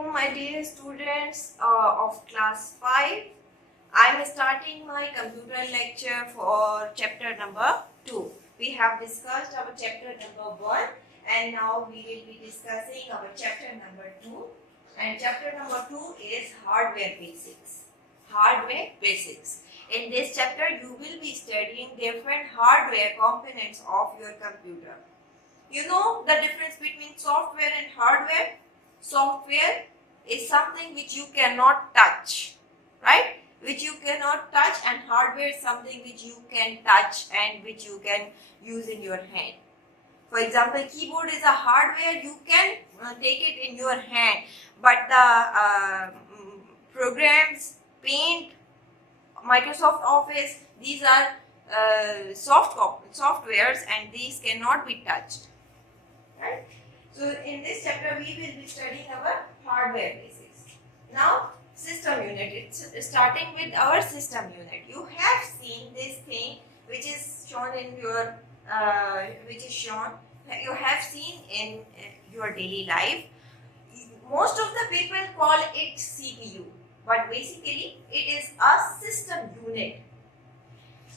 Assalamualaikum, my dear students of class 5. I am starting my computer lecture for chapter number 2. We have discussed our chapter number 1 and now we will be discussing our chapter number 2. And chapter number 2 is hardware basics. Hardware basics. In this chapter you will be studying different hardware components of your computer. You know the difference between software and hardware? Software is something which you cannot touch, right? Which you cannot touch, and hardware is something which you can touch and which you can use in your hand. For example, keyboard is a hardware, you can take it in your hand, but the programs, Paint, Microsoft Office, these are softwares and these cannot be touched, right? So in this chapter we will be studying our hardware basics. Now system unit, it's starting with our system unit. You have seen this thing which is shown in your you have seen in your daily life. Most of the people call it CPU, but basically it is a system unit.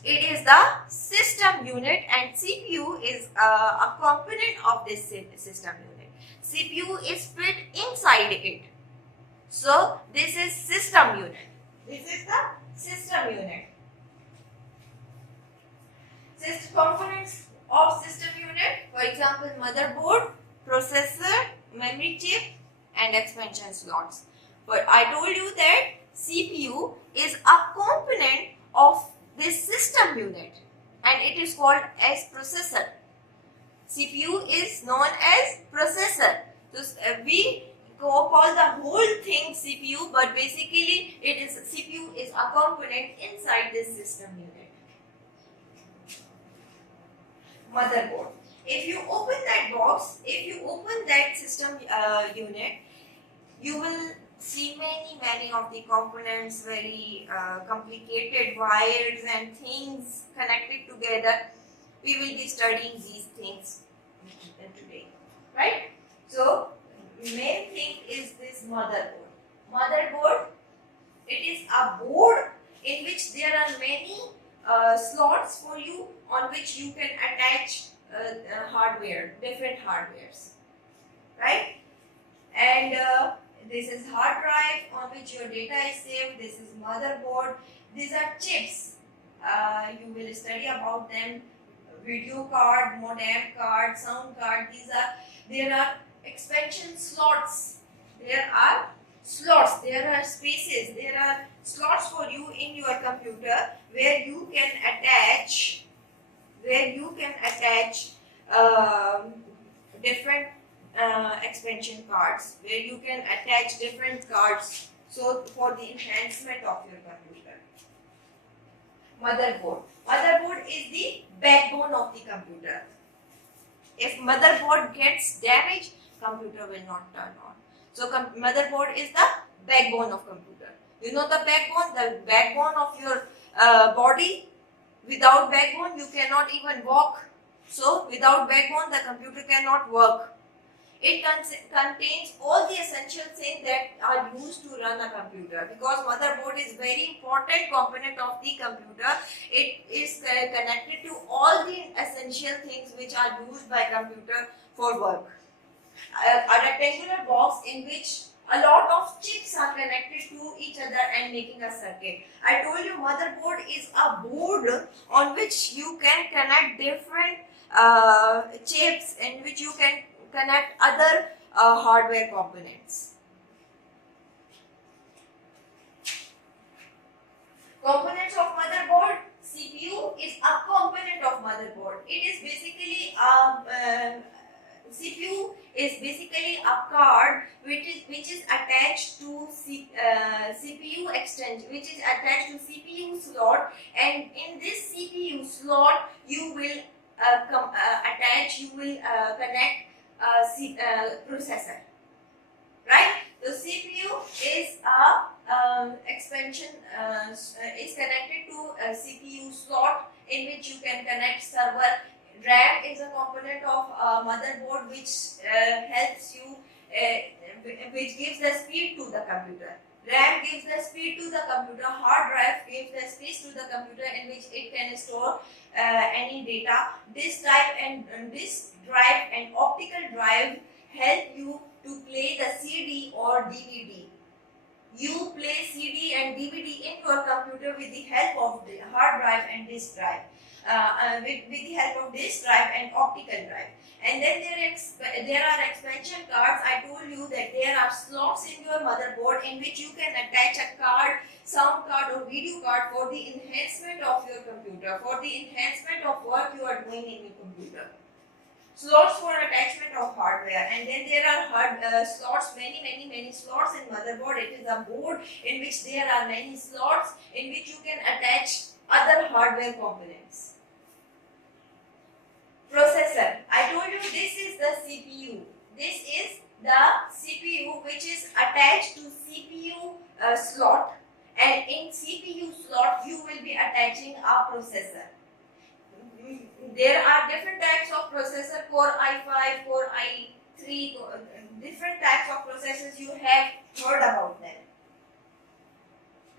It is the system unit and CPU is a component of this system unit. CPU is fit inside it. So this is system unit. This is the system unit. Components of system unit, for example, motherboard, processor, memory chip and expansion slots. But I told you that CPU is a component of this system unit and it is called as processor. CPU is known as processor. So we call the whole thing CPU, but basically CPU is a component inside this system unit. Motherboard. If you open that box, if you open that system unit, you will see many of the components, very complicated wires and things connected together. We will be studying these things today, right? So main thing is this motherboard. Motherboard, it is a board in which there are many slots for you on which you can attach hardware, different hardwares, right? And this is hard drive on which your data is saved. This is motherboard. These are chips. You will study about them. Video card, modem card, sound card. There are expansion slots. There are slots. There are spaces. There are slots for you in your computer where you can attach. Different expansion cards, where you can attach different cards, so for the enhancement of your computer. Motherboard is the backbone of the computer. If motherboard gets damaged, computer will not turn on. So motherboard is the backbone of computer. You know the backbone of your body. Without backbone you cannot even walk. So without backbone the computer cannot work. It contains all the essential things that are used to run a computer, because motherboard is very important component of the computer. It is connected to all the essential things which are used by computer for work. A rectangular box in which a lot of chips are connected to each other and making a circuit. I told you motherboard is a board on which you can connect different chips, in which you can connect other hardware components. Components of motherboard. CPU is a component of motherboard. It is basically CPU is basically a card which is attached to CPU extension, which is attached to CPU slot, and in this CPU slot you will connect processor, right? So CPU is a expansion is connected to a CPU slot in which you can connect server. RAM is a component of motherboard which helps you which gives the speed to the computer. RAM gives the speed to the computer. Hard drive gives the space to the computer in which it can store any data. Disk drive and optical drive help you to play the CD or DVD. You play CD and DVD in your computer with the help of the hard drive and disk drive. With the help of disk drive and optical drive. And then there are expansion cards. I told you that there are slots in your motherboard in which you can attach a card, sound card or video card for the enhancement of your computer, for the enhancement of work you are doing in your computer. Slots for attachment of hardware, and then there are slots, many slots in motherboard. It is a board in which there are many slots in which you can attach other hardware components. Processor. I told you this is the CPU. This is the CPU which is attached to CPU slot, and in CPU slot you will be attaching a processor. There are different types of processor, Core i5, Core i3, different types of processors. You have heard about them.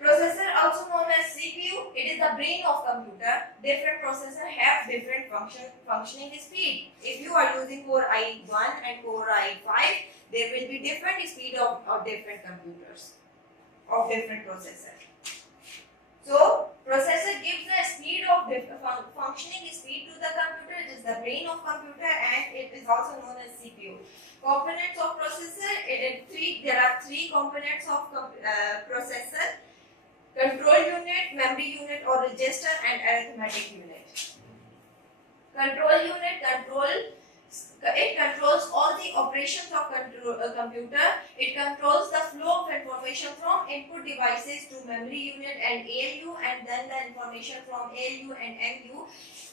Processor, also known as CPU, it is the brain of computer. Different processors have different functioning speed. If you are using Core i1 and Core i5, there will be different speed of different computers, of different processors. So, processor gives the speed of functioning speed to the computer. It is the brain of computer and it is also known as CPU. Components of processor, there are three components of processor: control unit, memory unit or register, and arithmetic unit. Control unit it controls all the operations of computer. It controls the flow of information from input devices to memory unit and ALU, and then the information from ALU and MU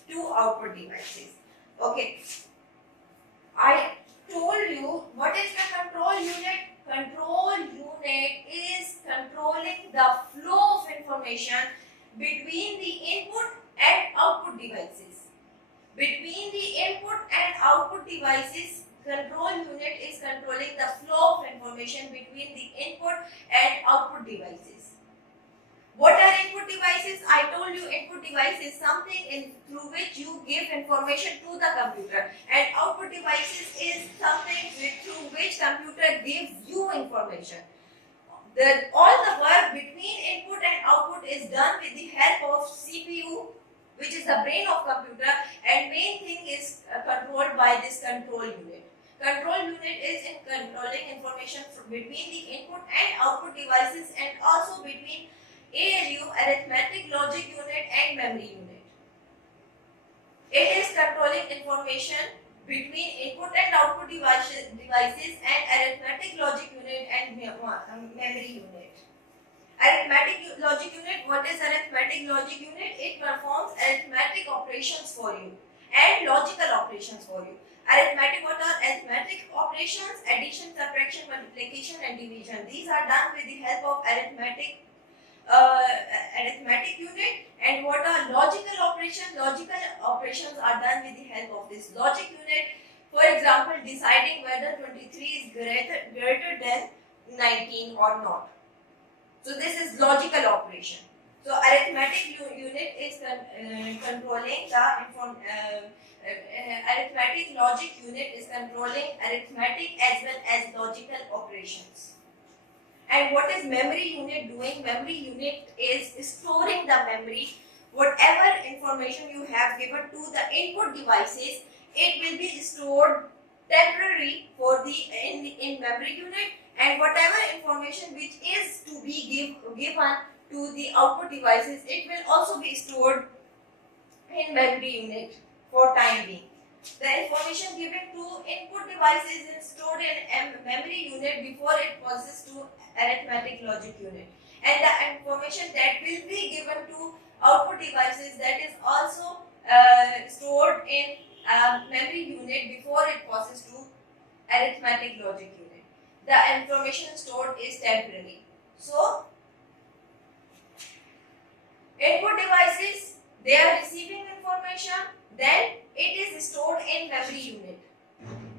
to output devices. Okay. I told you what is the control unit. Control unit is controlling the flow of information between the input and output devices. Between the input and output devices, control unit is controlling the flow of information between the input and output devices. What are input devices? I told you input device is something through which you give information to the computer, and output devices is something through which computer gives you information. All the work between input and output is done with the help of CPU, which is the brain of computer, and main thing is controlled by this control unit. Control unit is in controlling information between the input and output devices, and also between ALU, arithmetic logic unit, and memory unit. It is controlling information between input and output devices and arithmetic logic unit and memory unit. Arithmetic logic unit, what is arithmetic logic unit? It performs arithmetic operations for you and logical operations for you. Arithmetic, what are arithmetic operations? Addition, subtraction, multiplication and division. These are done with the help of arithmetic unit. And what are logical operations? Logical operations are done with the help of this logic unit. For example, deciding whether 23 is greater than 19 or not. So this is logical operation. So arithmetic unit is controlling the arithmetic logic unit is controlling arithmetic as well as logical operations. And what is memory unit doing? Memory unit is storing the memory. Whatever information you have given to the input devices, it will be stored temporary for the in memory unit, and whatever information which is to be given to the output devices, it will also be stored in memory unit for time being. The information given to input devices is stored in memory unit before it passes to arithmetic logic unit, and the information that will be given to output devices, that is also stored in memory unit before it passes to arithmetic logic unit. The information stored is temporary. So input devices, they are receiving information, then it is stored in memory unit.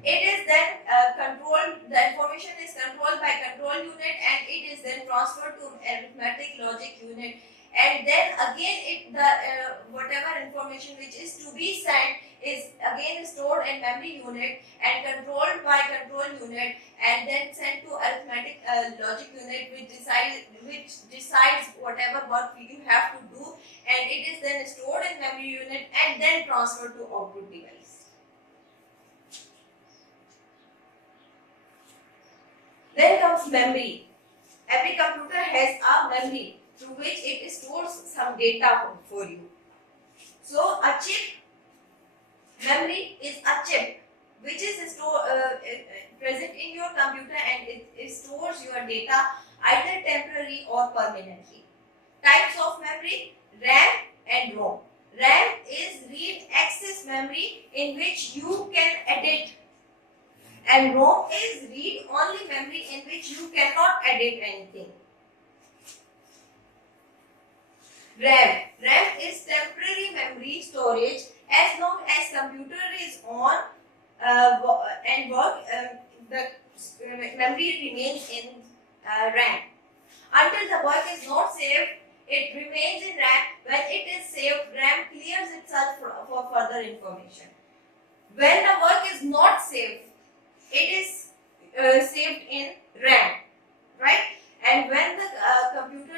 It is then controlled the information is controlled by control unit, and it is then transferred to arithmetic logic unit, and then again whatever information which is to be sent is again stored in memory unit and controlled by control unit, and then sent to arithmetic logic unit, which decides whatever work you have to do, and it is then stored in memory unit and then transferred to output device. Then comes memory. Every computer has a memory through which it stores some data for you. So a chip, memory is a chip which is present in your computer, and it stores your data either temporary or permanently. Types of memory: RAM and ROM. RAM is read access memory in which you can edit, and ROM is read only memory in which you cannot edit anything. RAM is temporary memory storage. As long as computer is on and work, the memory remains in RAM. Until the work is not saved, it remains in RAM. When it is saved, RAM clears itself for further information. When the work is not saved, it is saved in RAM, right? And when the computer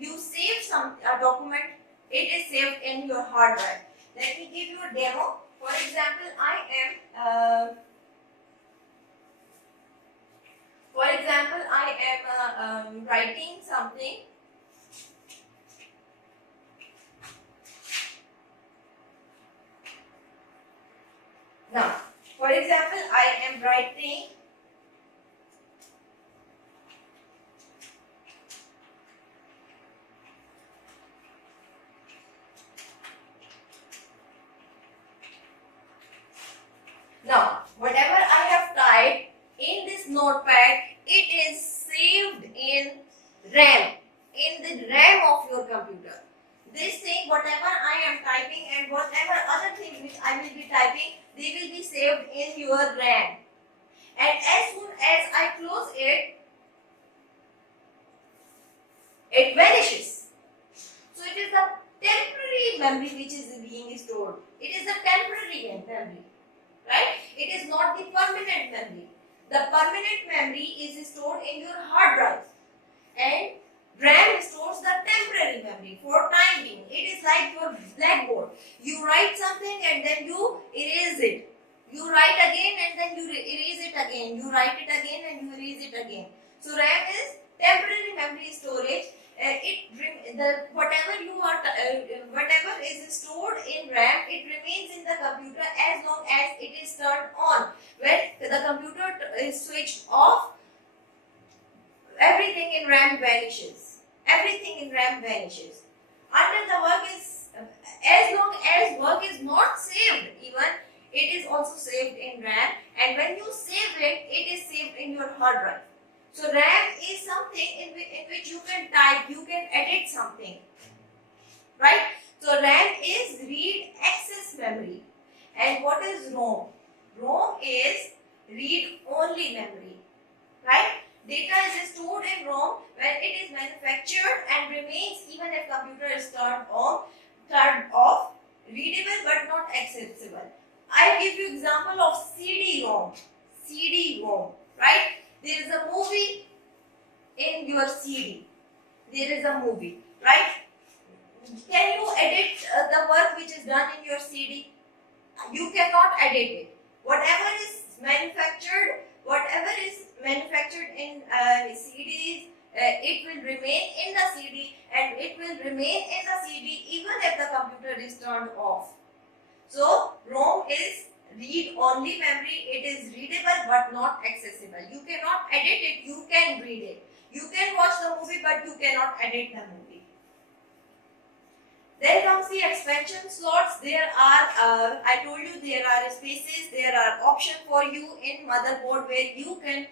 you save some document, it is saved in your hard drive. Let me give you a demo. For example, I am writing something. Now, for example, I am writing now, whatever I have typed in this notepad, it is saved in RAM, in the RAM of your computer. This thing, whatever I am typing and whatever other things which I will be typing, they will be saved in your RAM. And as soon as I close it, it vanishes. So it is a temporary memory which is being stored. It is a temporary memory. Right? It is not the permanent memory. The permanent memory is stored in your hard drive, and RAM stores the temporary memory for time being. It is like your blackboard. You write something and then you erase it. You write again and then you erase it again. You write it again and you erase it again. So RAM is temporary memory storage. Whatever is stored in RAM, it remains in the computer as long as it is turned on. When the computer is switched off, everything in RAM vanishes. Everything in RAM vanishes. Until the work is, as long as work is not saved, even it is also saved in RAM. And when you save it, it is saved in your hard drive. So RAM is something in which you can type, you can edit something, right? So RAM is read access memory. And what is ROM? ROM is read only memory, right? Data is stored in ROM when it is manufactured and remains even if computer is turned off, readable but not accessible. I give you example of CD-ROM. CD-ROM, right? There is a movie in your CD. There is a movie, right? Can you edit the work which is done in your CD? You cannot edit it. Whatever is manufactured in CDs, it will remain in the CD, and it will remain in the CD even if the computer is turned off. So ROM is read-only memory. It is readable but not accessible. You cannot edit it, you can read it. You can watch the movie but you cannot edit the movie. Then comes the expansion slots. There are, I told you there are spaces, there are options for you in motherboard where you can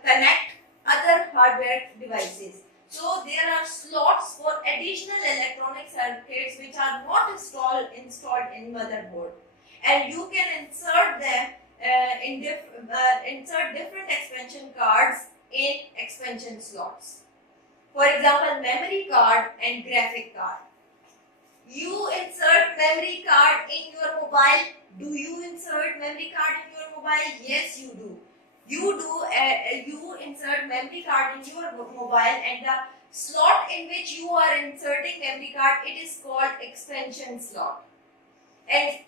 connect other hardware devices. So there are slots for additional electronic circuits which are not installed in motherboard, and you can insert them insert different expansion cards in expansion slots. For example, memory card and graphic card. You insert memory card in your mobile. Do you insert memory card in your mobile? Yes, you do. You do. You insert memory card in your mobile, and the slot in which you are inserting memory card, it is called expansion slot. And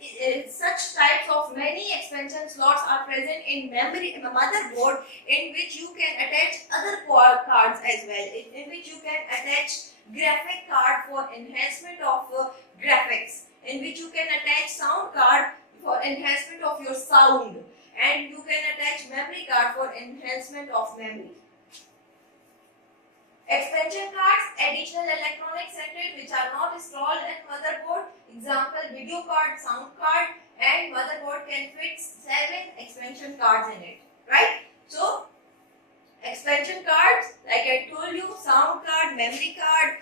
such types of many expansion slots are present in motherboard, in which you can attach other cards as well, in which you can attach graphic card for enhancement of graphics, in which you can attach sound card for enhancement of your sound, and you can attach memory card for enhancement of memory. Expansion cards, additional electronic circuits which are not installed in motherboard. Example, video card, sound card, and motherboard can fit 7 expansion cards in it, right? So, expansion cards, like I told you, sound card, memory card,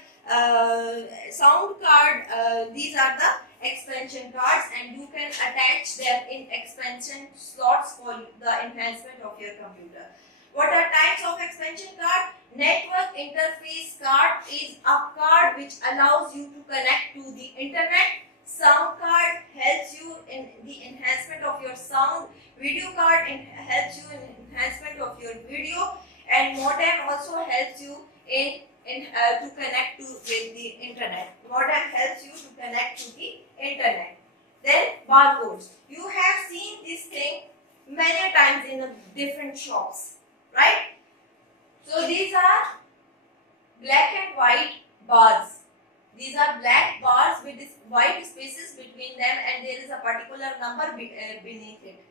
sound card, these are the expansion cards, and you can attach them in expansion slots for the enhancement of your computer. What are types of expansion card? Network interface card is a card which allows you to connect to the internet. Sound card helps you in the enhancement of your sound. Video card helps you in enhancement of your video, and modem also helps you in to connect with the internet. Modem helps you to connect to the internet. Then barcodes. You have seen this thing many times in the different shops, right? So these are black and white bars. These are black bars with white spaces between them, and there is a particular number beneath it.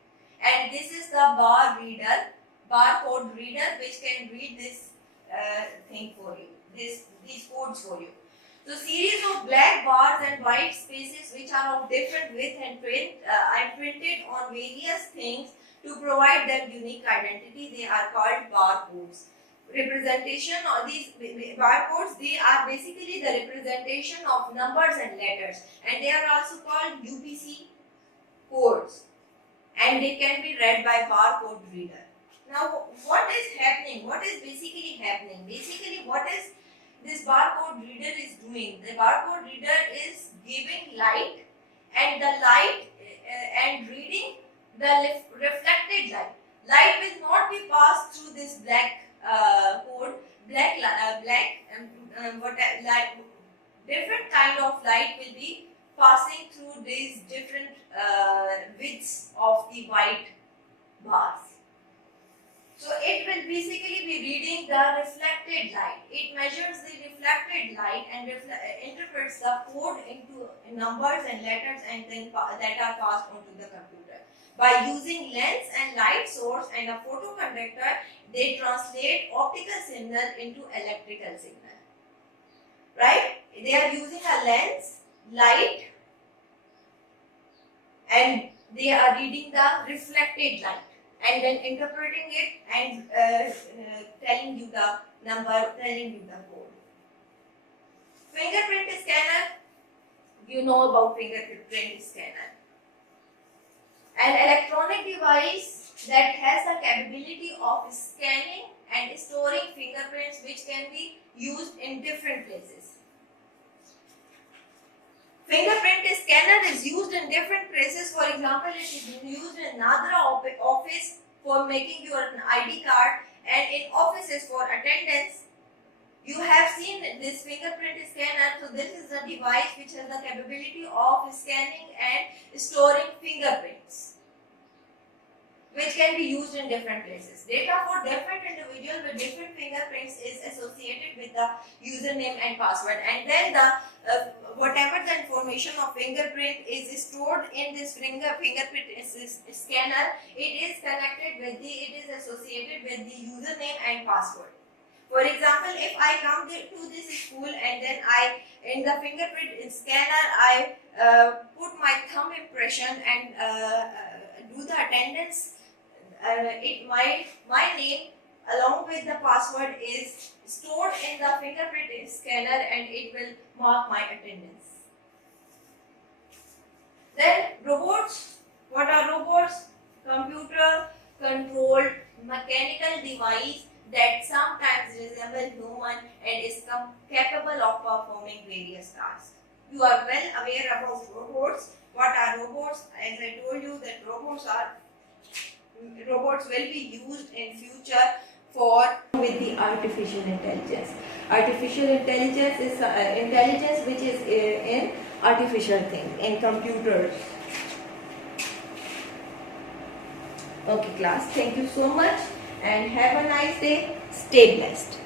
And this is the bar reader, barcode reader, which can read this thing for you, these codes for you. So series of black bars and white spaces which are of different width and printed on various things to provide them unique identity. They are called barcodes. Representation of these barcodes, they are basically the representation of numbers and letters, and they are also called UPC codes, and they can be read by barcode reader. Now, what is happening? What is basically happening? Basically, what is this barcode reader is doing? The barcode reader is giving light, and the light and reading the reflected light. Light will not be passed through this black code, different kind of light will be passing through these different widths of the white bars. So it will basically be reading the reflected light. It measures the reflected light and interprets the code into numbers and letters, and then that are passed on to the computer. By using lens and light source and a photoconductor, they translate optical signal into electrical signal. Right? They are using a lens, light, and they are reading the reflected light and then interpreting it and telling you the number, telling you the code. Fingerprint scanner, you know about fingerprint scanner. An electronic device that has the capability of scanning and storing fingerprints, which can be used in different places. Fingerprint scanner is used in different places. For example, it is used in another office for making your ID card, and in offices for attendance. You have seen this fingerprint scanner. So this is a device which has the capability of scanning and storing fingerprints, which can be used in different places. Data for different individuals with different fingerprints is associated with the username and password, and then the whatever the information of fingerprint is stored in this fingerprint scanner, it is connected with it is associated with the username and password. For example, if I come to this school and then in the fingerprint scanner, I put my thumb impression and do the attendance, my name along with the password is stored in the fingerprint scanner, and it will mark my attendance. Then robots. What are robots? computer controlled mechanical device that sometimes resemble human and is capable of performing various tasks. You are well aware about robots. What are robots? As I told you that robots will be used in future for with the artificial intelligence. Artificial intelligence is intelligence which is in artificial things, in computers. Okay class, thank you so much and have a nice day. Stay blessed.